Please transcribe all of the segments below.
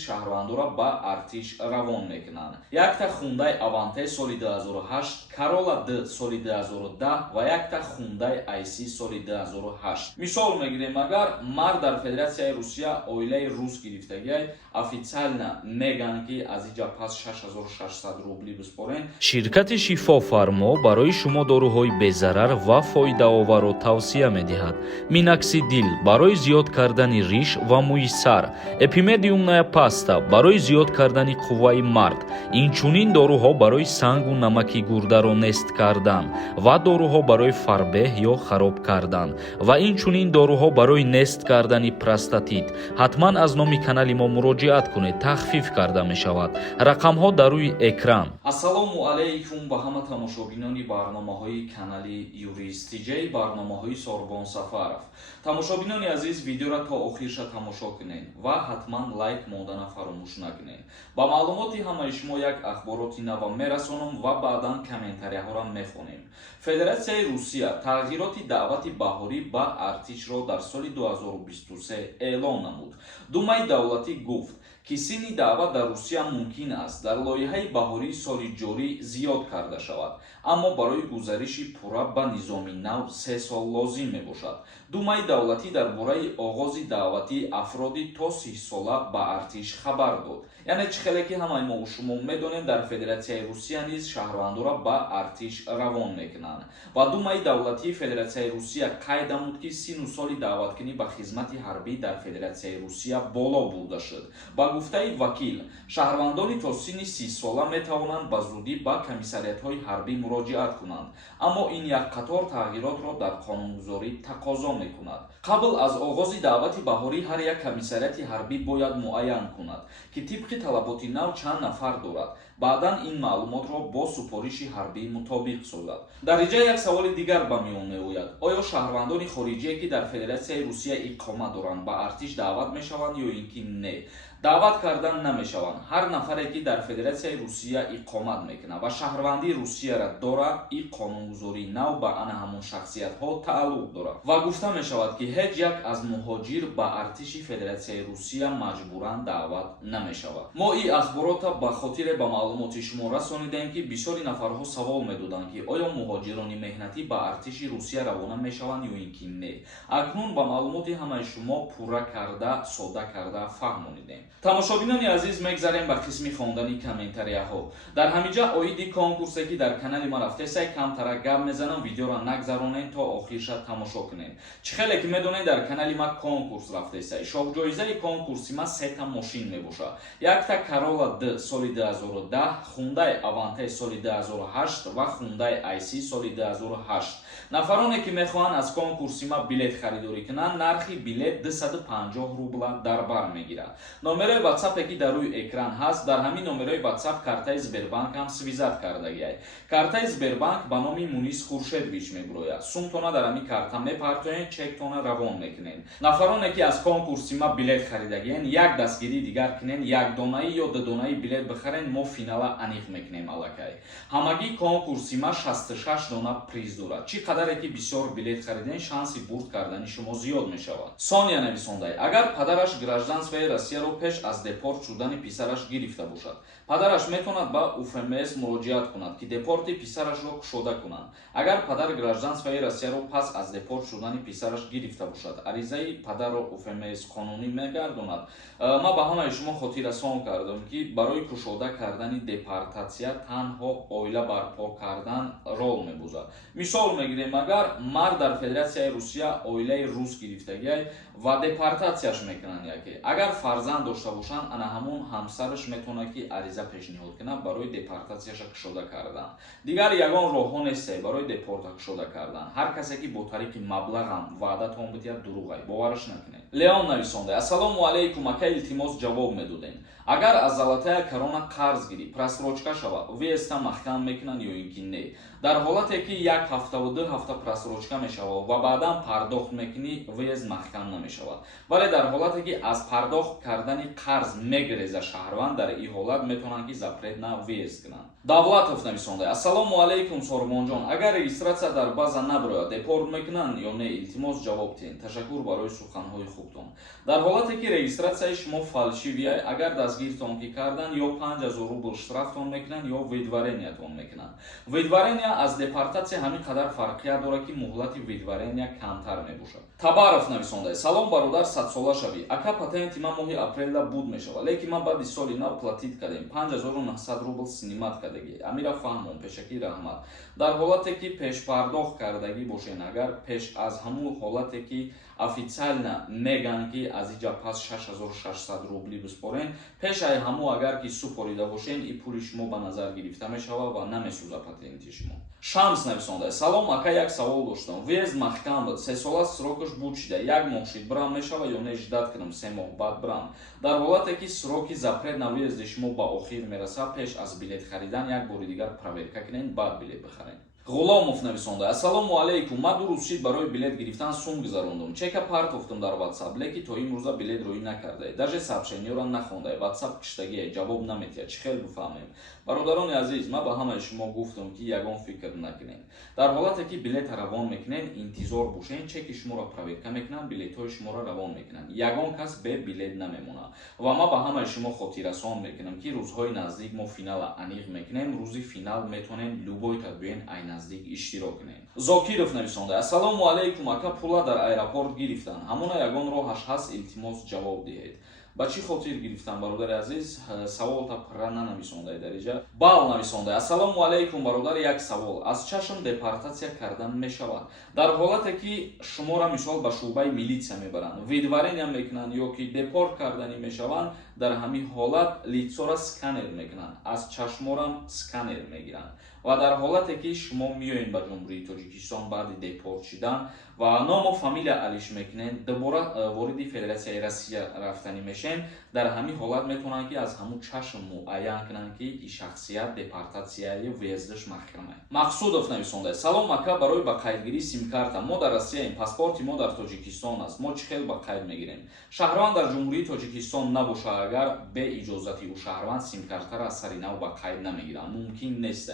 шаҳрвандора ба артиш равон мекунанд. Якта хундаи Аванте соли 2008, Карола Д соли 2010 ва якта хундаи Айси соли 2008. Мисол мегирем, агар мард дар Федератсияи Русия оилаи рус гирифтагиай официально меган ки аз инҷа пас 6600 рубли биспорен. Ширкати Шифофармо барои шумо доруҳои безарар ва фоидаоверро тавсия медиҳад. Миноксидил барои зиёд кардани риш ва мӯи сар, Эпимедиумная паста барои зиёд кардани қувваи мард, инчунин доруҳо барои сангу намаки гурдаро нест кардан ва доруҳо барои фарбеҳ ё хароб кардан ва инчунин доруҳо барои нест кардани простатит. ҳатман аз номи канали мо муроҷиат кунед, тахфиф карда мешавад. рақамҳо дар рӯи экран. Ассалому алайкум ба ҳама тамошобинони барномаҳои канали Юрист Тиҷаи барномаҳои Сорбон Сафаров. Тамошобинони азиз, видеоро то охирша тамошо кунед ва ҳатман лайк мондана фаромӯш накунед. Ба маълумоти ҳамаи шумо як ахбороти нава мерасонам ва баъдан комментарияҳоро мехонем. Федератсияи Русия тағйироти даъвати баҳорӣ ба артишро дар соли 2023 эълон намуд. Думаи давлатӣ гуфт ки синни даъват дар Русия мумкин аст дар лоиҳаи баҳории соли ҷорӣ зиёд карда шавад, аммо барои гузариши пурра ба низоми нав 3 сол лозим мебошад. Думаи давлатӣ дар бораи оғози даъвати афроди то 30 сола ба артиш хабар дод. Яъне чӣ хеле ки ҳамаи мо шумо медонем, дар Федератсияи Русия низ шаҳрвандора ба артиш равон мекунанд ва Думаи давлатии Федератсияи Русия қайд намуд ки сину соли даъваткунӣ ба хизмати ҳарбӣ дар Федератсияи Русия боло бурда шуд. Ба гуфтаи вакил, шаҳрвандони то синни 30 сола метавонанд ба зудӣ ба комиссариятҳои ҳарбӣ муроҷиат кунанд, аммо ин як қатор тағйиротро дар қонунгузорӣ тақозо мекунад. қабл аз оғози даъвати баҳорӣ ҳар як комиссарияти ҳарбӣ бояд муайян кунад ки тибқи талаботи нав чанд нафар дорад. баъдан ин маълумотро бо супориши ҳарбӣ мутобиқ созад. дар иҷа як саволи дигар ба миён меояд. оё шаҳрвандони хориҷие ки дар Федератсияи Русия иқома доранд ба артиш даъват мешаванд ё ин ки не? даъват кардан намешаванд. ҳар нафаре ки дар Федератсияи Русия иқомат мекунад ва шаҳрвандии Русияро дорад, ин қонунгузории нав ба ана ҳамон шахсиятҳо тааллуқ дорад ва гуфта мешавад ки ҳеҷ як аз муҳоҷир ба артиши Федератсияи Русия маҷбуран даъват намешавад. мо ин ахборота ба хотире ба маълумоти шумо расонидем ки бисёри нафарҳо савол медоданд ки оё муҳоҷирони меҳнатӣ ба артиши Русия равона мешаванд ё ин ки не. акнун ба маълумоти ҳамаи шумо пурра карда, сода карда фаҳмонидем. тамошобинони азиз, мегзарем ба қисми хондани комментарияҳо. дар ҳамиҷа оиди конкурсе ки дар канали ма рафтесай, камтара гап мезанам, видеоро нагзаронед, то охирша тамошо кунед. чӣ хеле ки медонед, дар канали ма конкурс рафтесай. шоҳҷоизаи конкурси ма 3 та мошин мебошад. якта Карола Д соли 2010, хундаи Аванте соли 2008 ва хундаи Айси соли 2008. нафароне ки мехоҳанд аз конкурси ма билет харидорӣ кунанд, нархи билет 250 рубла дар бар мегирад. номерои ватсапе ки дар рӯи экран ҳаст, дар ҳамин номерои ватсап картаи Сбербанк ҳам свизат кардагиай. картаи Сбербанк ба номи Мунис Хуршедович мебурояд. сумтона дар ҳамин карта мепартоед, чектона равон мекунед. нафароне ки аз конкурси ма билет харидагиен, як дастгирии дигар кунед, якдонаи ё дудонаи билет бихарен, мо финала аниқ мекунем аллакай. ҳамагӣ конкурси ма 66 дона приз дорад. чӣ қадаре ки бисёр билет хариден, шанси бурд кардани шумо зиёд мешавад. сония нависондай: агар падараш гражданствои Россияро пеш аз депорт шудани писараш гирифта бошад, падараш метавонад ба УФМС муроҷиат кунад ки депорти писарашро кушода кунанд. агар падар гражданствои Россияро пас аз депорт шудани писараш гирифта бошад, аризаи падарро УФМС қонунӣ мегардонад. ма ба ҳамаи шумо хотиррасон кардам ки барои кушода кардани депортатсия танҳо оила барпо кардан рол мебозад. мисол мегирем, агар мард дар Федератсияи Русия оилаи рус гирифтагиай ва депортатсияш мекунанд яке, агар фарзанд дошта бошанд, ана ҳамон ҳамсараш метавонад ки ариза пешниҳод кунад барои депортатсияша кушода кардан. дигар ягон роҳҳо несте барои депорта кушода кардан. ҳар касе ки бо тариқи маблағам ваъдатон бидиҳад, дурӯғай, бовараш накунед. леон нависонда: ассалому алайкум, ака илтимос ҷавоб медодем. агар аз Золотая корона қарз гирӣ, просрочка шава, веста маҳкам мекунанд ё ин ки не? дар ҳолате ки 1 ҳафтаву 2 ҳафта просрочка мешавад ва баъдан пардохт мекунӣ, вез маҳкам намешавад. вале дар ҳолате ки аз пардохт кардани қарз мегреза шаҳрванд дар ин ҳолат метавонанд ки запрет на въезд кунанд. Давлатов нависонда: ассалому алайкум Сорбонҷон, агар регистратсия дар база наброяд депорт мекунанд ё не? Илтимос ҷавоб диҳед. Ташаккур барои суханҳои хубтон. Дар ҳолате ки регистратсияи шумо фалшивия, агар дастгиртон ки кардан ё 5000 рубл штрафтон мекунанд ё видварениятон мекунанд. Видварения аз депортатсия ҳамин қадар фарқият дорад ки муҳлати видварения камтар мебошад. Табаров нависонда: салом бародар, 100 сола шавӣ. Ака патенти ман моҳи апрелда буд мешавад, лекин ман баъди соли нав платит кардем 5900 рубл синимат кардаги. Амира фаҳмон, пешакӣ раҳмат. Дар ҳолате ки пешпардохт кардаги бошен, агар пеш аз ҳамун ҳолате ки официально меган ки аз инҷа пас 6600 рубли биспорен, пешаи ҳамун агар ки супорида бошен, и пули шумо ба назар гирифта мешавад ва намесӯзад патенти шумо. Шамс нависонда: салом ака, як савол доштам. Въезд маҳкам буд, 3 сола срокаш буд шида, як моҳ шид брам мешавад ё не? Ждат кунам 3 моҳ баъд брам. Дар ҳолате ки сроки запрет на въезди шумо ба охир мерасад, пеш аз билет харидан як бори дигар проверка кунед, баъд билет бихаред. Ғуломов нависонда: ассалому алайкум, ман 2 рӯз шид барои билет гирифтан сум гузарондум. Чека партофтам дар WhatsApp, леки то имрӯза билет рӯӣ накардаед. Даже сообщениёро нахондаед, WhatsApp киштагиед, ҷавоб наметиҳад. Чӣ хел бифаҳмем? Бародарони азиз, ман ба ҳамаи шумо гуфтам ки ягон фикр накунед. Дар ҳолате ки билет равон мекунед, интизор бошед, чеки шуморо проверка мекунанд, билетҳои шуморо равон мекунанд. Ягон кас бе билет намемонад. Ва ман ба ҳамаи шумо хотиррасон мекунам ки рӯзҳои наздик мо финала аниқ мекунем. Рӯзи финал метавонем любой тадбиен ай наздик иштирок кунем. Зокиров нависонда: ассалому алайкум ака, пула дар аэропорт гирифтан. Ҳамона ягон роҳаш ҳаст, илтимос ҷавоб диҳед. Ба чӣ хотир гирифтан, бародари азиз? Саволта пурра нанависондаед дар инҷа. Бал нависонда: ассалому алайкум бародар, як савол. Аз чашм депортатсия кардан мешавад? Дар ҳолате ки шуморо мисол ба шуъбаи милитсия мебаранд, видварения мекунанд ё ки депорт карданӣ мешаванд, дар ҳамин ҳолат лицора сканер мекунанд, аз чашморам сканер мегиранд. Ва дар ҳолате ки шумо меоед ба ҷумҳурии Тоҷикистон баъди депорт шидан ва ному фамилия алиш мекунед, дубора вориди Федератсияи Россия рафтанӣ мешен, дар ҳамин ҳолат метавонанд ки аз ҳамун чашм муайян кунанд ки и шахсият депортатсияи въездаш маҳкам аст. Мақсудов нависонда: салом ака, барои ба қайдгирии симкарта мо дар Россияем, паспорти мо дар Тоҷикистон аст, мо чӣ хел ба қайд мегирем? Шаҳрванд дар ҷумҳурии Тоҷикистон набоша, агар бе иҷозати ӯ шаҳрванд симкартаро аз сари нав ба қайд намегиранд, мумкин нест.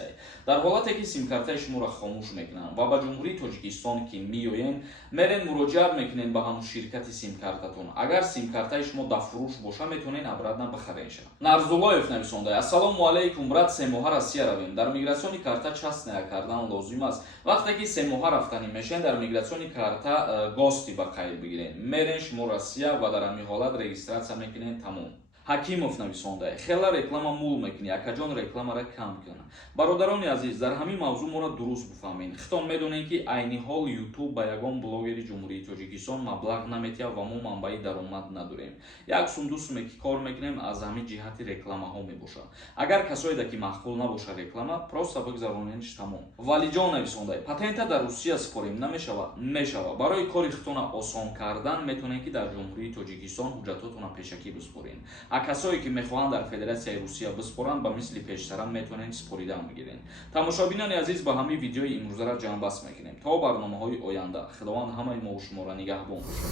Дар ҳолате ки симкартаи шуморо хомӯш мекунанд ва ба ҷумҳурии Тоҷикистон ки меоен, мерен муроҷиат мекунед ба ҳамун ширкати симкартатон. Агар симкартаи шумо дафрӯш боша, метавонед обратно бихаренша. Нарзуллоев нависонда: ассалому алайкум брат, 3 моҳа Россия равем. Дар мигратсиони карта частная кардан лозим аст. Вақте ки 3 моҳа рафтанӣ мешен, дар мигратсиони карта гости ба қайд бигиред. Мерен шумо Россия ва дар ҳамин ҳолат регистратсия мекунед, тамом. Ҳакимов нависонда: хела реклама мул мекунӣ, акаҷон рекламаро кам кун. Бародарони азиз, дар ҳамин мавзӯъ моро дуруст бифаҳмед. Хитон медонед ки айни ҳол YouTube ба ягон блогери ҷумҳурии Тоҷикистон маблағ наметиҳад ва мо манбаи даромад надорем. Як сум ду суме ки кор мекунем, аз ҳамин ҷиҳати рекламаҳо мебошад. Агар касоеда ки маъқул набошад реклама, просто бигзаронедш, тамом. Валиҷон нависонда: патента дар Русия спорим намешавад? Мешавад. Барои кори хитона осон кардан, метавонед ки дар ҷумҳурии Тоҷикистон ҳуҷҷатотона пешакӣ биспоред. касое ки мехоҳанд дар Федератсияи Русия биспоранд ба мисли пештара метавонед споридан бигиред. Тамошобинони азиз, ба ҳамин видеои имрӯзара ҷамъбаст мекунем. То барномаҳои оянда, худованд ҳамаи мо шуморо нигаҳбон бошад.